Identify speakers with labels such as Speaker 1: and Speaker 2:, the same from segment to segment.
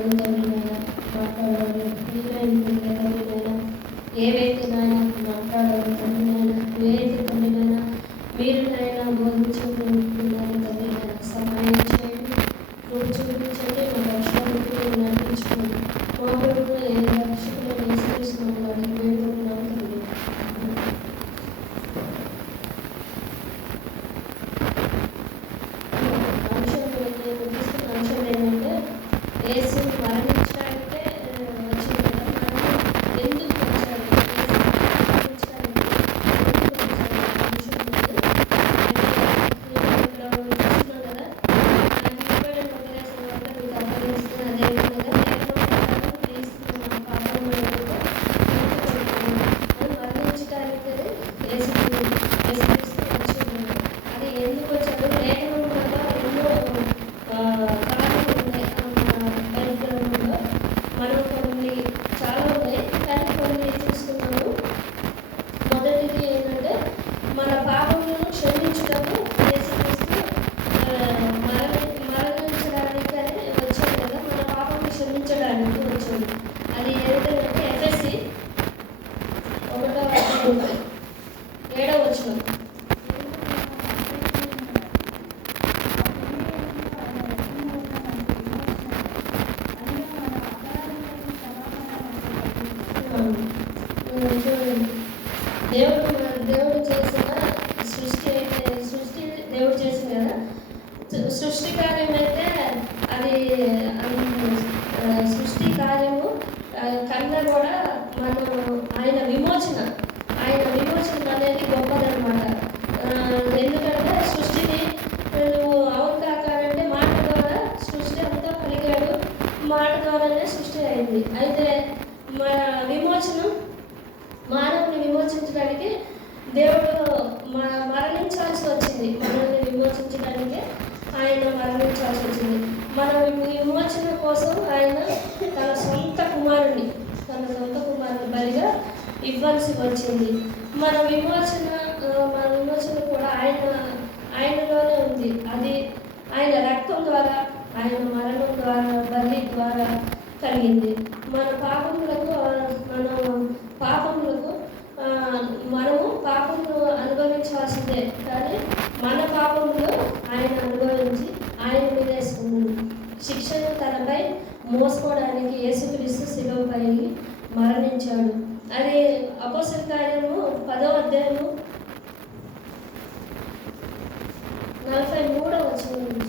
Speaker 1: అవును తండ్రి నాయన మాట్లాడాలి మీరే నాయన మాట్లాడాలి తండ్రి నాయన ఏదైతే తండ్రి నాయన మీరు నాయన బోధించుకుంటున్నారు తండ్రి నాయన సహాయం చేయండి నువ్వు చూపించండి మా రక్షణకు నడిపించుకోండి మా కొరకు ఏ రక్షకులు వేసుకొస్తున్నాము అడిగి వేడుకుంటున్నాము తండ్రి అంశం ఏంటి- తీసుకున్న అంశం ఏంటంటే యేసు మరణించడానికే ఆ, వచ్చింది కదా మరణం ఎందుకు వచ్చాడు యేసు మరణించడానికి ఎందుకు వచ్చాడు అనే అంశం ఉంది. అయితే ఇక్కడ చూస్తున్నాం కదా నాకు ఇవ్వబడిన ఉపదేశం వల్ల మీకు అర్థమవుతుంది అదేవిధంగా నేను క్రీస్తు నా పాపం వలన అది మరణించడానికి యేసు యేసుక్రీస్తు వచ్చింది అది ఎందుకు వచ్చాడు లేఖనంలో ఎన్నో ఆ, కారణాలు ఉన్నాయి ఆ, మన బైబిల్లో మనం కొన్ని చాలా ఉన్నాయి కానీ కొన్ని చూసుకున్నాము మొదటిది ఏంటంటే మన పాపములను క్షమించుటకు యేసుక్రీస్తు ఆ, మరణి మరణించడానికి అని వచ్చాడు కదా మన పాపములు క్షమించడానికి వచ్చాడు అది ఏంటంటే ఎఫ్ఎస్సి ఒకటో అధ్యాయం, ఏడవ వచనం చూడండి దేవుడు మన దేవుడు చేసిన సృష్టి అయితే సృష్టి దేవుడు కదా సృష్టి కార్యం అయితే అది సృష్టి కార్యము కన్నా కూడా మనం ఆయన విమోచన ఆయన విమోచన అనేది గొప్పదనమాట ఎందుకంటే సృష్టిని నువ్వు అవును కాకాలంటే మాట ద్వారా సృష్టి అంతా పలికాడు. మాట ద్వారానే సృష్టి అయింది. అయితే మన విమోచనం మానవుని విమోచించడానికి దేవుడు మ మరణించాల్సి వచ్చింది. మనం అనుభవించాల్సి వచ్చింది. మన విమోచన కోసం ఆయన తన సొంత కుమారుని తన సొంత కుమారుని బలిగా ఇవ్వాల్సి వచ్చింది. మన విమోచన మన విమోచన కూడా ఆయన ఆయనలోనే ఉంది. అది ఆయన రక్తం ద్వారా ఆయన మరణం ద్వారా బలి ద్వారా కలిగింది. మన పాపములకు మన పాపములకు మనము పాపములు అనుభవించాల్సిందే కానీ మన పాపములు ఆయన శిక్షను తనపై మోసుకోవడానికి యేసుక్రీస్తు శిలువపై మరణించాడు. అదే అపోసల కార్యము పదో అధ్యాయము నలభై మూడో వచ్చిన నుంచి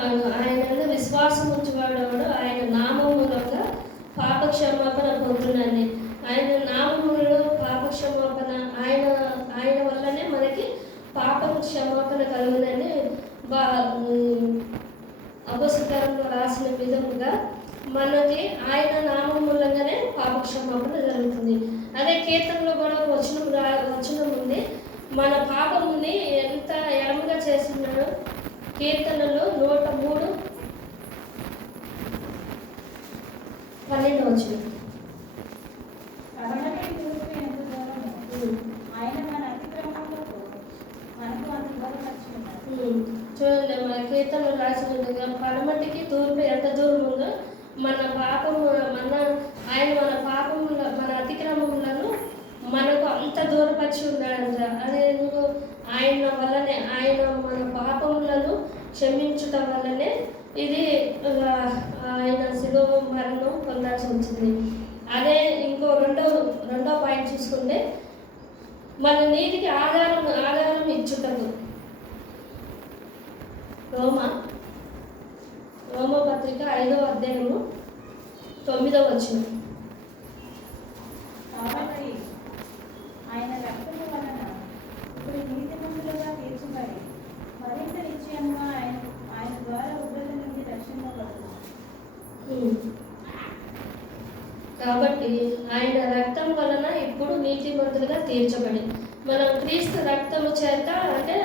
Speaker 1: ఆయన ఆయన విశ్వాసం ఉంచువాడు ఆయన నామములుగా పాప క్షమాపణ పొందునని ఆయన నామములో పాప క్షమాపణ ఆయన ఆయన వల్లనే మనకి పాప క్షమాపణ కలుగునని బా అపసకారంలో రాసిన విధముగా మనకి ఆయన నామం మూలంగానే జరుగుతుంది. అదే కీర్తనలో కూడా వచనం రా వచనం ఉంది. మన పాపముని ఎంత ఎడమగా చేస్తున్నాడో కీర్తనలో నూట మూడు పన్నెండు వచ్చిన
Speaker 2: ఆయన మన అతిక్రమములకు మనకు అంత దూరపరుచుకున్నాడు
Speaker 1: చూడండి మన కీర్తనలు ఉందిగా పడమటికి తూర్పు ఎంత దూరం ఉందో మన పాపము మన ఆయన మన పాపముల మన అతిక్రమములను మనకు అంత దూరపరిచి ఉన్నాడంట. అదేందుకు ఆయన వల్లనే ఆయన మన పాపములను క్షమించటం వల్లనే ఇది ఆయన శిలువ మరణం పొందాల్సి వచ్చింది. అదే ఇంకో రెండో రెండో పాయింట్ చూసుకుంటే మన నీతికి ఆధారం ఆధారం ఇచ్చుటకు. రోమ రోమ పత్రిక ఐదవ అధ్యాయము తొమ్మిదవ వచ్చిన
Speaker 2: కాబట్టి ఆయన రక్తము వలన ఇప్పుడు నీతిమంతులుగా తీర్చబడి మరింత నిశ్చయంగా ఆయన ఆయన ద్వారా ఉగ్రత నుండి రక్షింపబడుతుంది
Speaker 1: కాబట్టి ఆయన రక్తం వలన ఇప్పుడు నీతిమంతులుగా తీర్చబడి మనం క్రీస్తు రక్తము చేత అంటే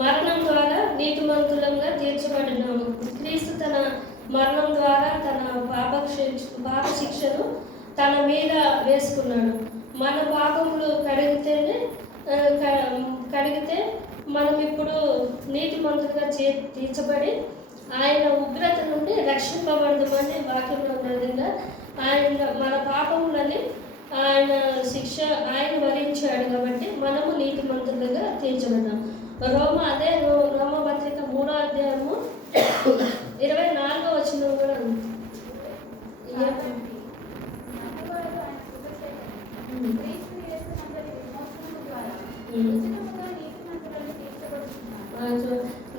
Speaker 1: మరణం ద్వారా నీతిమంతులంగా తీర్చబడినాము క్రీస్తు తన మరణం ద్వారా తన పాప పాప శిక్షను తన మీద వేసుకున్నాడు. మన పాపములు కడిగితేనే కడిగితే మనం ఇప్పుడు నీతిమంతులుగా చే తీర్చబడి ఆయన ఉగ్రత నుండి రక్షింపబడదామని వాక్యంలో ఉన్న విధంగా ఆయన మన పాపములని ఆయన శిక్ష ఆయన భరించాడు కాబట్టి మనము నీతిమంతులుగా తీర్చబడ్డాం. రోమ అదే రోమ పత్రిక మూడో అధ్యాయము ఇరవై నాలుగో వచ్చిన కూడా ఉంది.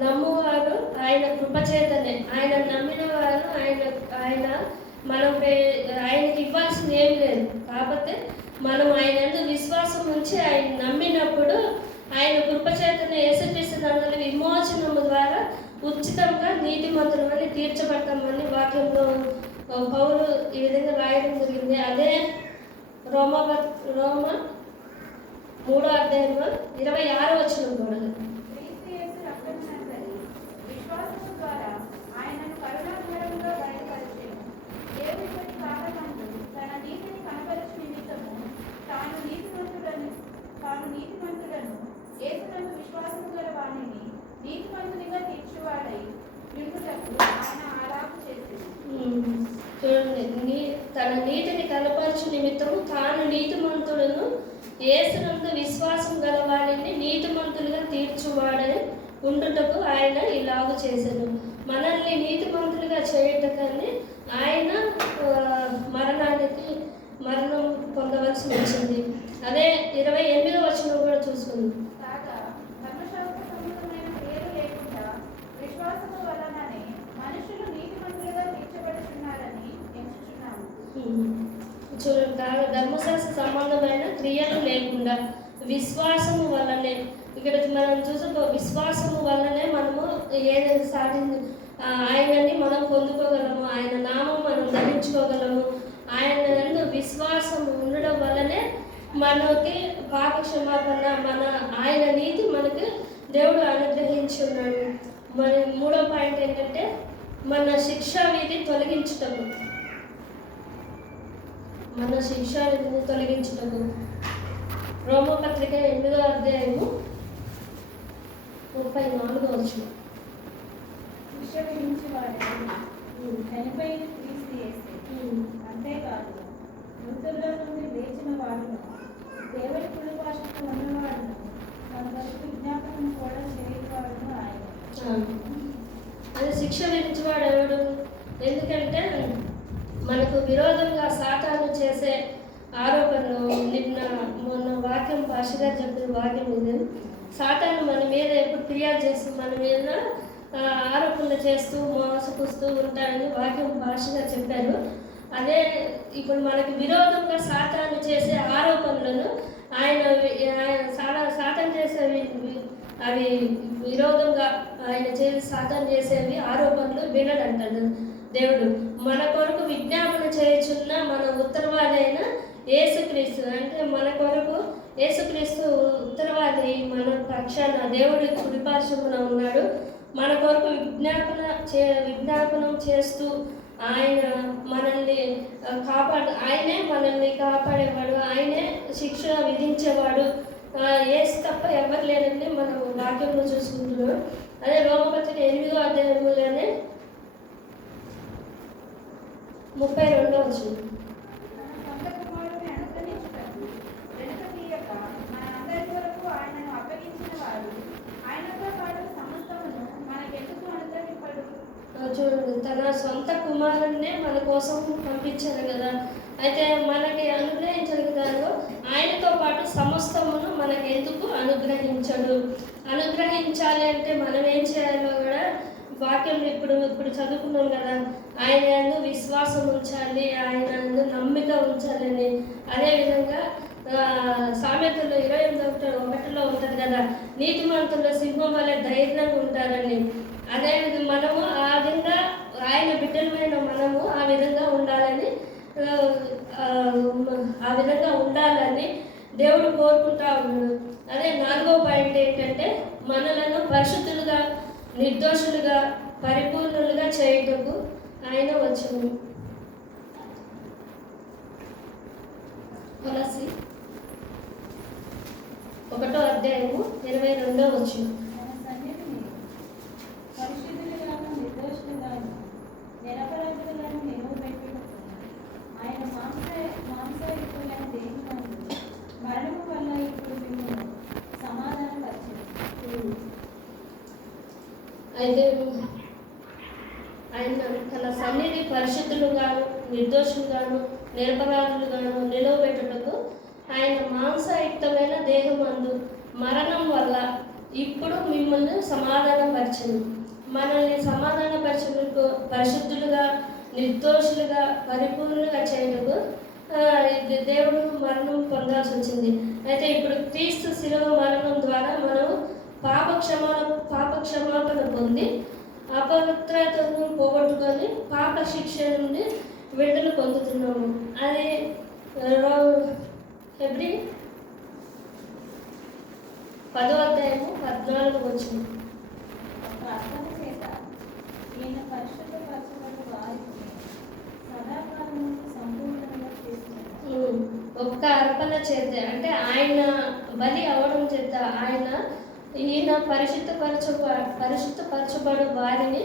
Speaker 2: నమ్మవారు ఆయన కృపచేతను
Speaker 1: ఆయన నమ్మిన వారు ఆయన ఆయన మనం ఆయనకి ఇవ్వాల్సింది ఏం లేదు. కాకపోతే మనం ఆయన విశ్వాసం ఉంచి ఆయన నమ్మినప్పుడు ఆయన కృపచేతన కృపచేతనే యేసుక్రీస్తునందరి విమోచనము ద్వారా ఉచితంగా నీతిమంతులమని తీర్చబడతామని వాక్యంలో ఆ, పౌలు ఈ విధంగా రాయడం జరిగింది. అదే రోమ రోమ మూడో అధ్యాయంలో ఇరవై ఆరో వచ్చిన కూడా.
Speaker 2: క్రీస్తు యేసు రక్తమునందరి విశ్వాసము ద్వారా కనపరచు తన విశ్వాసం గల వాణిని నీతిమంతునిగా తీర్చివాడై నిండుటకు ఆయన ఆలాపు చేసింది
Speaker 1: చూడండి నీ తన నీతిని కనపరచు నిమిత్తము తాను నీతిమంతులను యేసునందు విశ్వాసం గల వారిని నీతిమంతులుగా తీర్చువాడని ఉండుటకు ఆయన ఇలాగు చేశాను మనల్ని నీతిమంతులుగా చేయటకని ఆయన మరణానికి మరణం పొందవలసి వచ్చింది అదే ఇరవై ఎనిమిదో వచ్చిన కూడా చూసుకుందాం
Speaker 2: కాగా ధర్మశాస్త్ర సంబంధమైన క్రియలు లేకుండా విశ్వాసము వలననే మనుషులు నీతిమంతులుగా ఎంచుచున్నాము.
Speaker 1: చూడండి కాగా ధర్మశాస్త్ర సంబంధమైన క్రియలు లేకుండా విశ్వాసము వల్లనే ఇక్కడ మనం చూసుకో విశ్వాసము వల్లనే మనము ఏదైతే సాధించ ఆయనని మనం పొందుకోగలము ఆయన నామం మనం ధరించుకోగలము ఆయన విశ్వాసం ఉండడం వల్లనే మనకి పాప క్షమాపణ మన ఆయన నీతి మనకి దేవుడు అనుగ్రహించి ఉన్నాడు మరి మూడో పాయింట్ ఏంటంటే మన శిక్షా విధి తొలగించటము మన శిక్షా విధిని తొలగించుటకు. రోమపత్రిక ఎనిమిదో అధ్యాయము ముప్పై నాలుగో వచ్చిన
Speaker 2: చనిపోయిన క్రీస్తు అంతేకాదు మృతుల్లో నుండి లేచిన వాడును దేవుడి కుడి భాషకు ఉన్నవాడును మన విజ్ఞాపనం కూడా చేయవాడును ఆయన.
Speaker 1: అది శిక్ష విధించేవాడు ఎవడు? ఎందుకంటే మనకు విరోధంగా సాతాను చేసే ఆరోపణలు నిన్న మొన్న వాక్యం భాషగా చెప్పిన వాక్యం ఇది సాతాను మన మీద ఎప్పుడు ఫిర్యాదు చేస్తూ మన మీద ఆరోపణలు చేస్తూ మోసపుస్తూ ఉంటాడని వాక్యం భాషగా చెప్పారు. అదే ఇప్పుడు మనకు విరోధంగా సాతాను చేసే ఆరోపణలను ఆయన సాధన సాడా- చేసేవి అవి విరోధంగా ఆయన చేసి సాధన చేసేవి ఆరోపణలు వినడంటాడు దేవుడు. మన కొరకు విజ్ఞాపన చేయుచున్న మన ఉత్తరవాదైన ఏసుక్రీస్తు అంటే మన కొరకు ఏసుక్రీస్తు ఉత్తరవాది మన పక్షాన దేవుడి కుడిపార్శ్వమున ఉన్నాడు. మన కొరకు విజ్ఞాపన చే విజ్ఞాపనం చేస్తూ ఆయన మనల్ని కాపాడు ఆయనే మనల్ని కాపాడేవాడు ఆయనే శిక్ష విధించేవాడు. ఆ, ఏసు తప్ప ఎవరు లేరండి మనం వాక్యంలో చూసుకుంటున్నాం. అదే రోమపత్రిక ఎనిమిదో అధ్యాయంలోనే ముప్పై రెండో వచ్చింది
Speaker 2: ఆయనతో పాటు సమస్తమును మనకెందుకు అనుగ్రహింపడు
Speaker 1: ఆ, చూడండి తన సొంత కుమారుడినే మన కోసం పంపించారు కదా. అయితే మనకి అనుగ్రహించగలిగారు ఆయనతో పాటు సమస్తమును మనకెందుకు అనుగ్రహించడు? అనుగ్రహించాలి అంటే మనం ఏం చేయాలో కూడా వాక్యం ఇప్పుడు ఇప్పుడు చదువుకున్నాం కదా. ఆయన ఎందు విశ్వాసం ఉంచాలి ఆయన ఎందు నమ్మిక ఉంచాలని. అదేవిధంగా సామెతలు ఇరవై ఎనిమిది ఒకటిలో ఉంటుంది కదా. నీతిమంతులు సింహం వల్ల ధైర్యంగా ఉంటారని. అదే మనము ఆ విధంగా ఆయన బిడ్డలమైన మనము ఆ విధంగా ఉండాలని ఆ, విధంగా ఉండాలని దేవుడు కోరుకుంటా ఉన్నాడు. అదే నాలుగో పాయింట్ ఏంటంటే మనలను పరిశుద్ధులుగా నిర్దోషులుగా పరిపూర్ణులుగా చేయుటకు ఆయన వచ్చింది తులసి ఒకటో అధ్యాయము ఇరవై రెండో వచ్చింది
Speaker 2: ఆయన సన్నిధిని పరిశుద్ధులుగాను నిర్దోషులుగాను నిరపరాధులుగాను నిలవబెట్టుటకు ఆయన మాంస మరణము వల్ల ఇప్పుడు మిమ్మల్ని సమాధానపరిచింది
Speaker 1: అయితే ఆయన తన సన్నిధి పరిశుద్ధులుగాను నిర్దోషులుగాను నిరపరాధులుగాను నిలవబెట్టుటకు ఆయన మాంసయుక్తమైన దేహమందు మరణం వల్ల ఇప్పుడు మిమ్మల్ని సమాధానపరిచింది మనల్ని సమాధానపరచుటకు పరిశుద్ధులుగా నిర్దోషులుగా పరిపూర్ణులుగా చేయటకు దేవుడు మరణం పొందాల్సి వచ్చింది. అయితే ఇప్పుడు క్రీస్తు శిలువ మరణం ద్వారా మనం పాప క్షమా పాప క్షమాపణ పొంది అపవిత్రతను పోగొట్టుకొని పాప శిక్ష నుండి విడుదల పొందుతున్నాము. అది ఎవ్రీ పదో అధ్యాయము పద్నాలుగు వచ్చింది.
Speaker 2: ప్రార్థన చేత ఈయన పరిశుద్ధ వారికి సదాకాలము సంపూర్ణంగా చేస్తున్నారు
Speaker 1: ఉమ్, ఒక్క అర్పణ చేత అంటే ఆయన బలి అవ్వడం చేత ఆయన ఈయన పరిశుద్ధపరచ పరిశుద్ధపరచబడు వారిని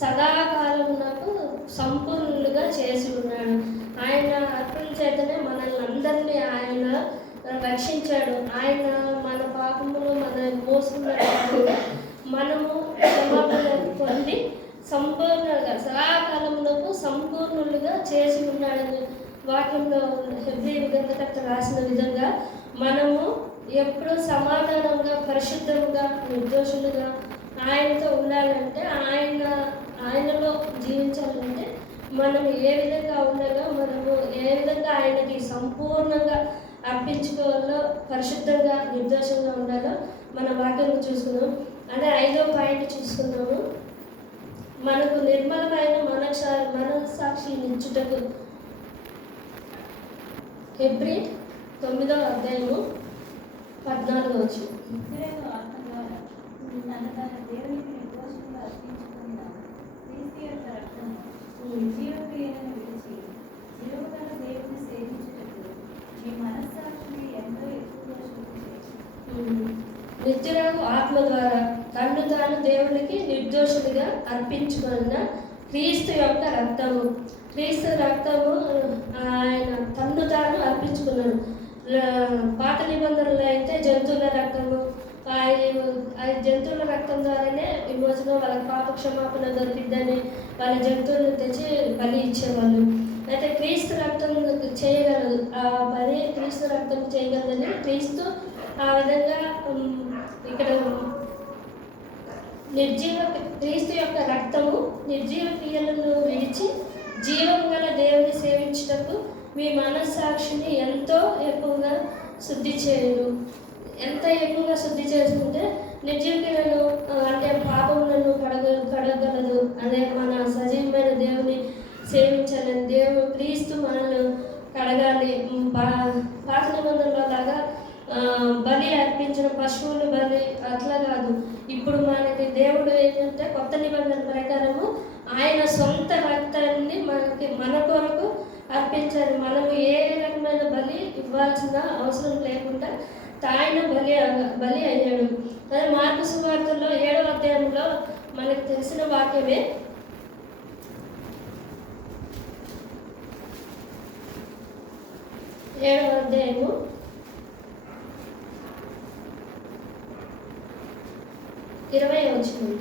Speaker 1: సదాకాలమునకు సంపూర్ణులుగా చేసి ఉన్నాడు. ఆయన అర్పణ చేతనే మనల్ని అందరినీ ఆయన రక్షించాడు. ఆయన మన పాపములు మన మోసుకున్న మనము క్షమాపణ పొంది సంపూర్ణంగా సదాకాలములకు సంపూర్ణులుగా చేసి ఉన్నాడు. వాక్యంలో హెబ్రి గ్రంథకర్త రాసిన విధంగా మనము ఎప్పుడు సమాధానంగా పరిశుద్ధంగా నిర్దోషులుగా ఆయనతో ఉండాలంటే ఆయన ఆయనలో జీవించాలంటే మనం ఏ విధంగా ఉండాలో మనము ఏ విధంగా ఆయనకి సంపూర్ణంగా అర్పించుకోవాలో పరిశుద్ధంగా నిర్దోషంగా ఉండాలో మన వాక్యం చూసుకున్నాం అదే ఐదో పాయింట్ చూసుకున్నాము మనకు నిర్మలమైన మనసా మనసాక్షి నిచ్చుటకు హెబ్రి తొమ్మిదో అధ్యాయము పద్నాలుగు వచ్చి. నిత్యురావు ఆత్మ ద్వారా తన్ను తాను దేవునికి నిర్దోషుడిగా అర్పించుకున్న క్రీస్తు యొక్క రక్తము క్రీస్తు రక్తము ఆయన తన్ను తాను అర్పించుకున్నాడు. పాత నిబంధనలు అయితే జంతువుల రక్తము ఆ జంతువుల రక్తం ద్వారానే విమోచన వాళ్ళకి పాప క్షమాపణ దొరికిద్దని వాళ్ళ జంతువులను తెచ్చి బలి ఇచ్చేవాళ్ళు. అయితే క్రీస్తు రక్తం చేయగలదు. ఆ బలి క్రీస్తు రక్తం చేయగలదని క్రీస్తు ఆ విధంగా ఇక్కడ నిర్జీవ క్రీస్తు యొక్క రక్తము నిర్జీవ క్రియలను విడిచి జీవం గల దేవుని సేవించటకు మీ మనస్సాక్షిని ఎంతో ఎక్కువగా శుద్ధి చేయను. ఎంత ఎక్కువగా శుద్ధి చేసుకుంటే నిర్జీవ అంటే పాపములను కడగ కడగలదు అదే మన సజీవమైన దేవుని సేవించాలని దేవుడు క్రీస్తు మనల్ని కడగాలి. పా- పాత నిబంధనలో లాగా బలి అర్పించిన పశువులు బలి అట్లా కాదు. ఇప్పుడు మనకి దేవుడు ఏంటంటే కొత్త నిబంధన ప్రకారము ఆయన సొంత రక్తాన్ని మనకి మన కొరకు అర్పించారు మనము ఏ రకమైన బలి ఇవ్వాల్సిన అవసరం లేకుండా తాయన బలి బలి అయ్యాడు. అదే మార్పు సువార్తల్లో ఏడవ అధ్యాయంలో మనకు తెలిసిన వాక్యమే ఏడవ అధ్యాయము. ఇరవై వచ్చింది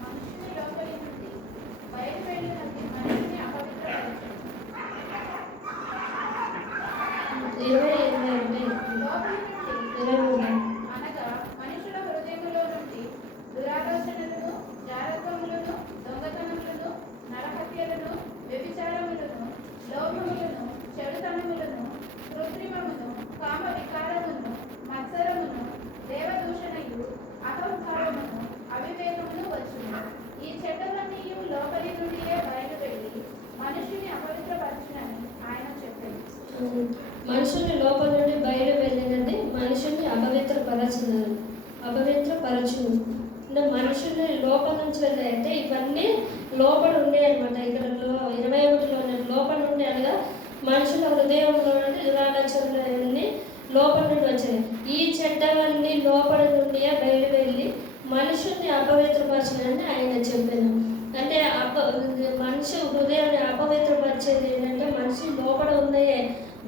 Speaker 2: మనుషుని లోపలి నుండి బయలు వెళ్ళినది మనిషిని అపవిత్రపరచును.
Speaker 1: ఇరవై ఇరవై ఇరవై
Speaker 2: లోపలి నుండి
Speaker 1: ఇరవై మనుషుల్ని లోపల నుండి బయట వెళ్ళినది మనుషుల్ని అపవిత్రపరచున్నారు అపవిత్రపరచు అంటే మనుషుల్ని లోపల నుంచి వెళ్ళాయంటే ఇవన్నీ లోపల ఉండే అనమాట ఇక్కడ ఇరవై ఒకటిలో లోపల నుండి అనగా మనుషుల హృదయంలో నుండి దురాలోచనలన్నీ లోపల నుండి వచ్చాయి. ఈ చెడ్డవన్నీ లోపల నుండి బయట వెళ్ళి మనుషుల్ని అపవిత్రపరచనని ఆయన చెప్పాను అంటే అప మనిషి హృదయాన్ని అపవిత్రపరిచేది ఏంటంటే మనిషి లోపల ఉన్నాయే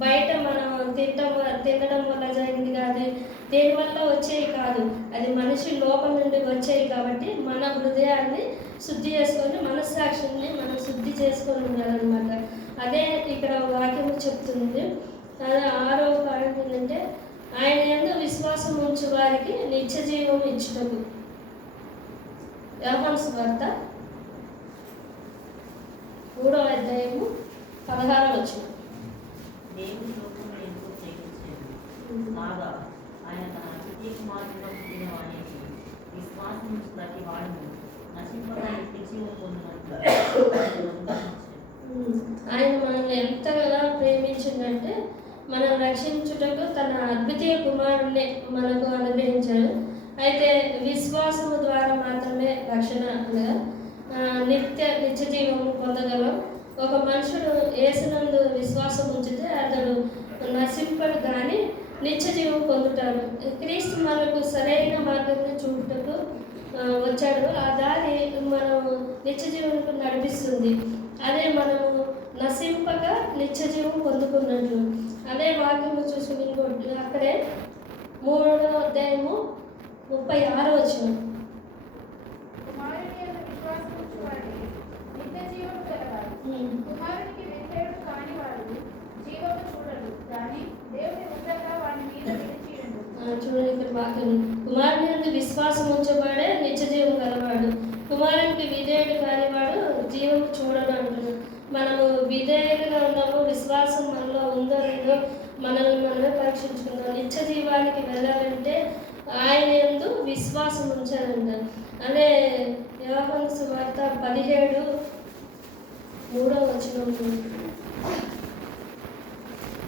Speaker 1: బయట మనం తినటం తినడం వల్ల జరిగింది కాదు. దేనివల్ల వచ్చేవి కాదు. అది మనిషి లోపల నుండి వచ్చేవి కాబట్టి మన హృదయాన్ని శుద్ధి చేసుకొని మనస్సాక్షిని మనం శుద్ధి చేసుకొని ఉండాలన్నమాట. అదే ఇక్కడ వాక్యం చెప్తుంది. అదే ఆరో పాయింట్ ఏంటంటే ఆయన ఎందు విశ్వాసం ఉంచు వారికి నిత్య జీవం ఇచ్చుటకు. యోహాన్స్ వార్త మూడో అధ్యాయము పదహారు వచ్చిన
Speaker 3: దేవుని కాగా ఆయన తన అతిథి కుమారుడిలో పుట్టిన విశ్వాసం ప్రతి వాడును. జీవం పొందినట్లు ఆయన
Speaker 1: మనల్ని ఎంతగా ప్రేమించిందంటే మనం రక్షించుటకు తన అద్వితీయ కుమారుణ్ణి మనకు అనుగ్రహించాడు అయితే విశ్వాసము ద్వారా మాత్రమే రక్షణ నిత్య నిత్య జీవము పొందగలం. ఒక మనుషుడు ఏసునందు విశ్వాసం ఉంచితే అతడు నశింపడు కానీ నిత్య జీవం పొందుతాడు. క్రీస్తు మనకు సరైన మార్గాన్ని చూపుటకు వచ్చాడు. ఆ దారి మనం నిత్య జీవనకు నడిపిస్తుంది. అదే మనము నశింపక నిత్య జీవం పొందుకున్నట్లు. అదే వాక్యము చూసి అక్కడే మూడో అధ్యాయము ముప్పై ఆరు వచ్చిన
Speaker 2: విశ్వాసం నిత్య జీవం కుమారునికి విధేయుడు కాని వాడు జీవము చూడడు కానీ దేవుని ఉండగా వాని మీద నిలిచి
Speaker 1: చూడండి ఇక్కడ వాక్యం కుమారుని నుండి విశ్వాసం ఉంచబడే నిత్య జీవం గలవాడు. కుమారునికి విధేయుడు కానివాడు జీవం చూడడు అంటున్నాడు. మనము విధేయులుగా ఉన్నాము విశ్వాసం మనలో ఉందో లేదో మనల్ని మనమే పరీక్షించుకున్నాం నిత్య జీవానికి వెళ్ళాలంటే ఆయన ఎందు విశ్వాసం ఉంచాలంట అదే యోహాను సువార్త పదిహేడు మూడో వచనం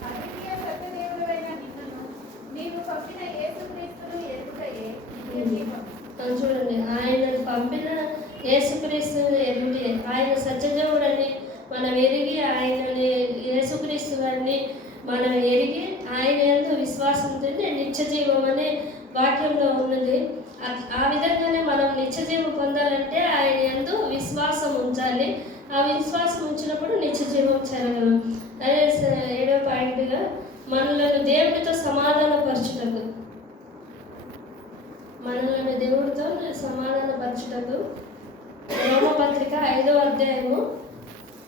Speaker 2: అద్వితీయ సత్యదేవుడైన నిన్నును నీవు పంపిన యేసుక్రీస్తును ఎరుగుటయే నిత్య జీవం
Speaker 1: ఆ, చూడండి ఆయన పంపిన యేసుక్రీస్తు ఎరిగి ఆయన సత్యదేవుడని మనం ఎరిగి ఆయనని యేసుక్రీస్తు గారిని మనం ఎరిగి ఆయన ఎందు విశ్వాసం ఉంటే నిత్య జీవం అనే వాక్యంలో ఉన్నది ఆ- విధంగానే మనం నిత్య జీవం పొందాలంటే ఆయన ఎందు విశ్వాసం ఉంచాలి. ఆ విశ్వాసం ఉంచినప్పుడు నిత్య జీవం చేరగలం అదే ఏడో పాయింట్గా మనలను దేవుడితో సమాధానపరచుటకు. మనలను దేవుడితో సమాధానపరచుటకు రోమపత్రిక ఐదో అధ్యాయము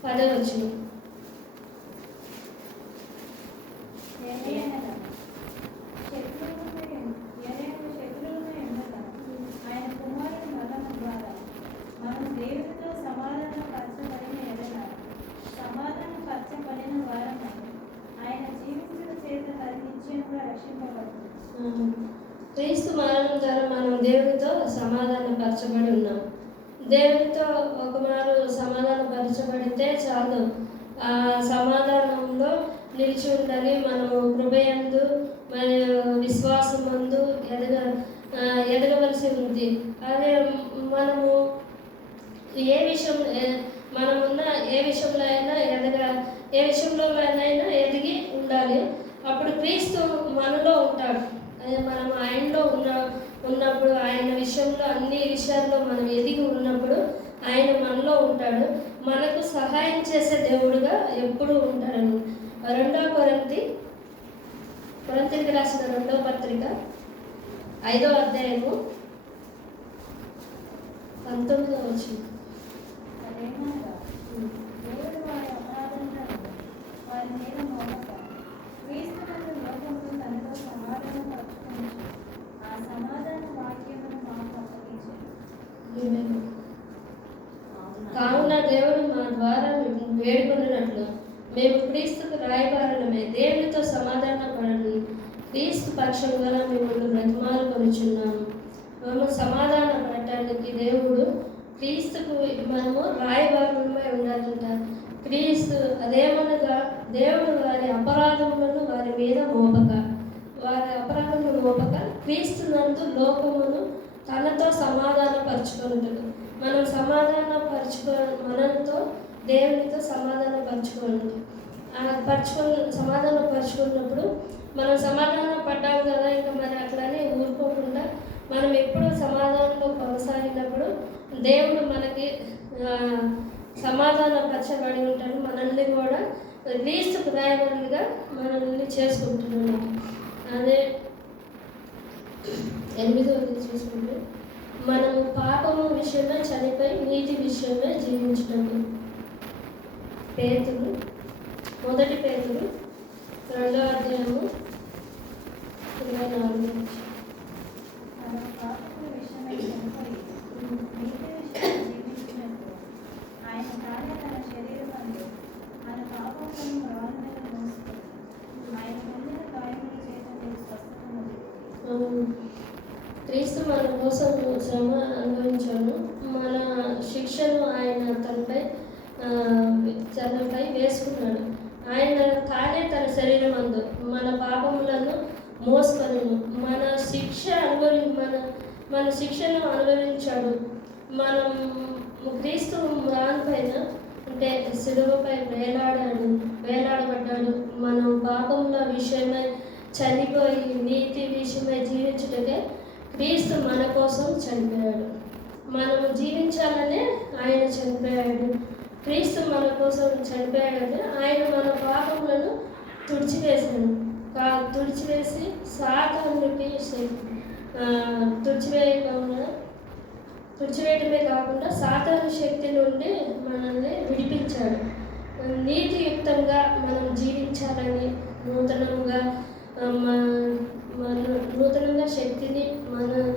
Speaker 1: పదో వచ్చిన
Speaker 2: ఏమైనదా? శత్రువులను ఏదైనా శత్రువులను ఎన్నదా? ఆయన కుమారుని మరణం ద్వారా మనం దేవునితో సమాధాన పరచబడిన ఎడల సమాధాన పరచబడిన వారమై ఆయన జీవించిన చేత మరి నిశ్చయంగా రక్షింపబడుతుంది
Speaker 1: క్రీస్తు మరణం ద్వారా మనం దేవునితో సమాధానపరచబడి ఉన్నాం. దేవునితో ఒకమారు సమాధానపరచబడితే చాలు. ఆ సమాధానంలో నిలిచి ఉండాలి మనము కృపయందు మరియు విశ్వాసమందు ఎదగ ఎదగవలసి ఉంది. అదే మనము ఏ విషయం మనమున్న ఏ విషయంలో అయినా ఎదగ ఏ విషయంలో అయినా ఎదిగి ఉండాలి. అప్పుడు క్రీస్తు మనలో ఉంటాడు. మనం ఆయనలో ఉన్న ఉన్నప్పుడు ఆయన విషయంలో అన్ని విషయాల్లో మనం ఎదిగి ఉన్నప్పుడు ఆయన మనలో ఉంటాడు. మనకు సహాయం చేసే దేవుడుగా ఎప్పుడూ ఉంటాడు. రెండవ కొరంతి కొరంతికి రాసిన రెండవ పత్రిక ఐదో అధ్యాయము పంతొమ్మిదో వచ్చింది
Speaker 2: వారి వారి మీద మోపక క్రీస్తునందు లోకమును తనతో సమాధానం పరచుకొని ఆ సమాధాన వాక్యమును మాకు అప్పగించాడు
Speaker 1: కావున దేవుడు మా ద్వారా వేడుకొనినట్లు మేము క్రీస్తుకు రాయబారులమే దేవునితో సమాధాన పడను క్రీస్తు పక్షం గల మిమ్మల్ని బ్రతిమాలు కొనుచున్నాము మేము సమాధాన పడటానికి దేవుడు క్రీస్తుకు మనము రాయబారులమై ఉండాలంట క్రీస్తు అదేమనగా దేవుడు వారి అపరాధములను వారి మీద మోపక వారి అపరాధములను మోపక క్రీస్తు నందు లోకమును తనతో సమాధానపరచుకున్నట్టు మనం సమాధాన పరచుకో మనతో దేవునితో సమాధాన పరచుకోండి పరచుకున్న సమాధాన పరచుకున్నప్పుడు మనం సమాధానం పడ్డాం కదా ఇంకా మరి అట్లానే ఊరుకోకుండా మనం ఎప్పుడు సమాధానంలో కొనసాగినప్పుడు దేవుడు మనకి సమాధాన పరచబడి ఉంటాడు. మనల్ని కూడా లీస్ట్ ప్రయాణాలుగా మనల్ని చేసుకుంటున్నాడు. అదే ఎనిమిదవది చూసుకుంటే మనము పాపము విషయమే చనిపోయి నీతి విషయమే జీవించడం పేతులు మొదటి పేతులు రెండో అధ్యాయము ఇరవై నాలుగు నుంచి.
Speaker 2: విషయమై ఆయన ఆయన
Speaker 1: క్రీస్తు మన కోసం శ్రమ అనుభవించాను మన శిక్షను ఆయన తనపై ఆ, వేసుకున్నాడు. ఆయన కానే తన శరీరం అందు మన పాపములను మోసుకొని మన శిక్ష అనుభవి మన మన శిక్షను అనుభవించాడు. మనం క్రీస్తు దానిపైన అంటే సిలువపై వేలాడాడు వేలాడబడ్డాడు. మనం పాపముల విషయమై చనిపోయి నీతి విషయమై జీవించుటకే క్రీస్తు మన కోసం చనిపోయాడు. మనం జీవించాలనే ఆయన చనిపోయాడు. క్రీస్తు మన కోసం చనిపోయాడు ఆయన మన పాపములను తుడిచివేశాడు. కా తుడిచివేసి సాతానికి తుడిచివేయకుండా తుడిచివేయడమే కాకుండా సాతాను శక్తి నుండి మనల్ని విడిపించాడు. నీతియుక్తంగా మనం జీవించాలని నూతనంగా మన- మన నూతనంగా శక్తిని మన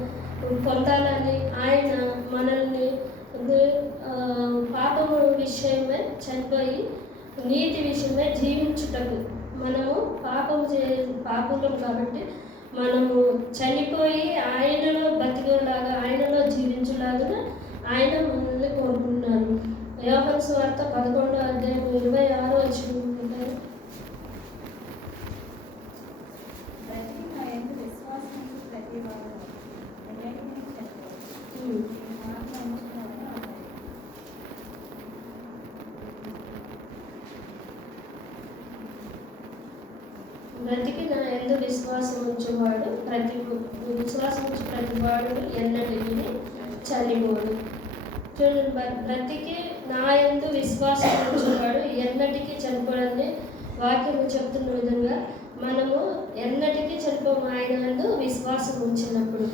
Speaker 1: పొందాలని ఆయన మనల్ని పాపము విషయమే చనిపోయి నీతి విషయమే జీవించుటకు. మనము పాపం చే పాపం కాబట్టి మనము చనిపోయి ఆయనలో బతికేలాగా ఆయనలో జీవించలాగా ఆయన మనల్ని కోరుకుంటున్నారు యోహన్ వార్త పదకొండో అధ్యాయం ఇరవై ఆరో వచ్చింది
Speaker 2: ప్రతి నా ప్రతి వారు నిజాయితీని చనిపోయి. ఈ మాట నమ్ముతున్నారని అన్నారు.
Speaker 1: బ్రతికి నా ఎందు విశ్వాసం ఉంచువాడు ప్రతి విశ్వాసం ఉంచు ప్రతి వాడు చనిపోడు. చూడండి బ్రతికి నా ఎందు విశ్వాసం ఉంచువాడు ఎన్నటికీ చనిపోడని వాక్యం చెప్తున్న విధంగా మనము ఎన్నటికీ చనిపోము ఆయన ఎందు విశ్వాసం ఉంచినప్పుడు.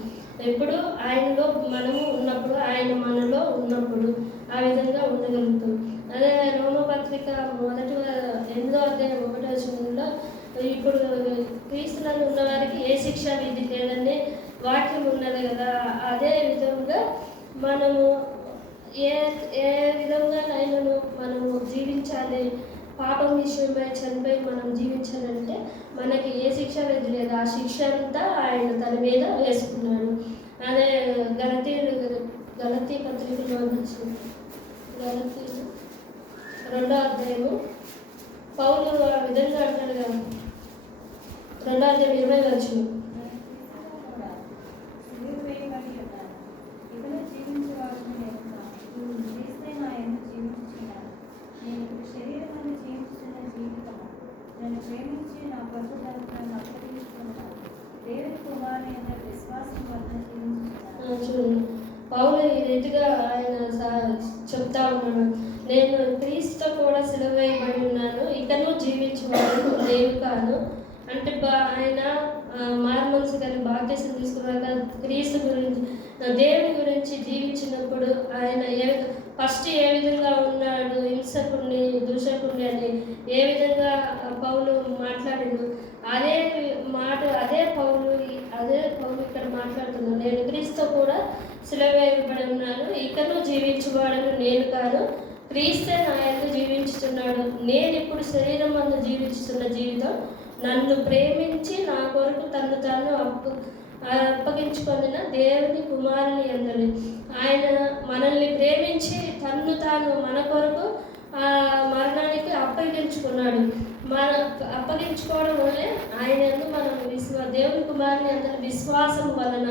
Speaker 1: ఎప్పుడు ఆయనలో మనము ఉన్నప్పుడు ఆయన మనలో ఉన్నప్పుడు ఆ విధంగా ఉండగలుగుతాం. అదే రోమపత్రిక మొదటి ఎనిమిదో అధ్యాయం ఒకటో వచనంలో ఇప్పుడు క్రీస్తులను ఉన్న వారికి ఏ శిక్ష విధి లేదని వాక్యం ఉన్నది కదా. అదే విధంగా మనము ఏ ఏ విధంగా మనము జీవించాలి? పాపం విషయమై చనిపోయి మనం జీవించాలంటే మనకి ఏ శిక్ష విధి లేదు. ఆ శిక్ష అంతా ఆయన తన మీద వేసుకున్నాడు. అదే గణతీయుడు గణతీ పత్రికలో నుంచి గణతీ రెండో అధ్యాయము. పౌరులు ఆ విధంగా అంటారు కదా. రెండు ఇరవై వచ్చిన
Speaker 2: నేను నేను ప్రేమించి నా ప్రభు తరపున అప్పగించుకున్నాను. దేవుని కుమారుని విశ్వాసం వలన జీవించుచున్నాను.
Speaker 1: పౌలు ఈ రీతిగా ఆయన చెప్తా ఉన్నాడు నేను క్రీస్తుతో కూడా సెలవు వేయబడి ఉన్నాను ఇకను జీవించేవాడు నేను కాను అంటే బా- ఆయన మారు మనసు కానీ బాప్తీసం తీసుకున్నాక క్రీస్తు గురించి దేవుని గురించి జీవించినప్పుడు ఆయన ఏ ఫస్ట్ ఏ విధంగా ఉన్నాడు హింసకుడిని దూషకుడిని అని ఏ విధంగా పౌలు మాట్లాడిండు? అదే మాట అదే పౌలు అదే పౌలు ఇక్కడ మాట్లాడుతున్నాను నేను క్రీస్తు కూడా సిలవేయబడి ఉన్నాను ఇకను జీవించువాడను నేను కాదు. క్రీస్తే నా యొక్క జీవించుతున్నాడు నేను ఇప్పుడు శరీరం అందు జీవించుతున్న జీవితం నన్ను ప్రేమించి నా కొరకు తను తాను అప్పు అప్పగించుకొనిన దేవుని కుమారుని అందరి ఆయన మనల్ని ప్రేమించి తన్ను తాను మన కొరకు ఆ మరణానికి అప్పగించుకున్నాడు. మన అప్పగించుకోవడం వల్లే ఆయన మనం విశ్వా దేవుని కుమారుని అందరి విశ్వాసం వలన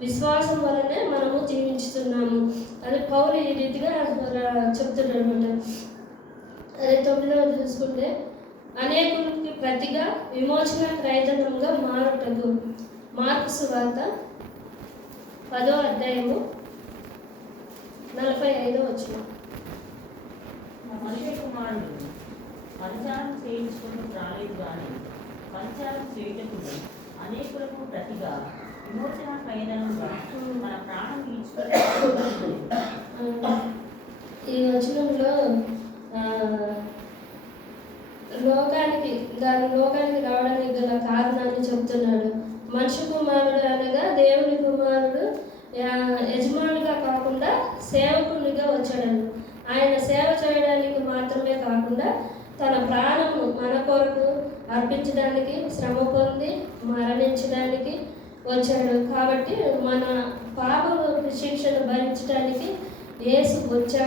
Speaker 1: విశ్వాసం వలనే మనము జీవించుతున్నాము అది పౌరు ఈ రీతిగా చెప్తున్నాడు అనమాట అదే తొమ్మిదవ చూసుకుంటే అనేకులకి ప్రతిగా విమోచన ప్రయత్నంగా మారుటకు. మార్పు సువార్త పదో అధ్యాయము నలభై ఐదో వచ్చిన
Speaker 3: మనుష్య కుమారుడు పరిచారం చేయించుకుని రాలేదు కానీ పరిచారం చేయటం అనేకులకు ప్రతిగా విమోచన కైదనంగా మన ప్రాణం
Speaker 1: ఈ వచనంలో లోకానికి దాని లోకానికి రావడానికి గల కారణాన్ని చెప్తున్నాడు. మనిషి కుమారుడు అనగా దేవుని కుమారుడు యజమానుగా కాకుండా సేవకునిగా వచ్చాడను. ఆయన సేవ చేయడానికి మాత్రమే కాకుండా తన ప్రాణము మన కొరకు అర్పించడానికి శ్రమ పొంది మరణించడానికి వచ్చాడు. కాబట్టి మన పాప శిక్షను భరించడానికి యేసు వచ్చాడు.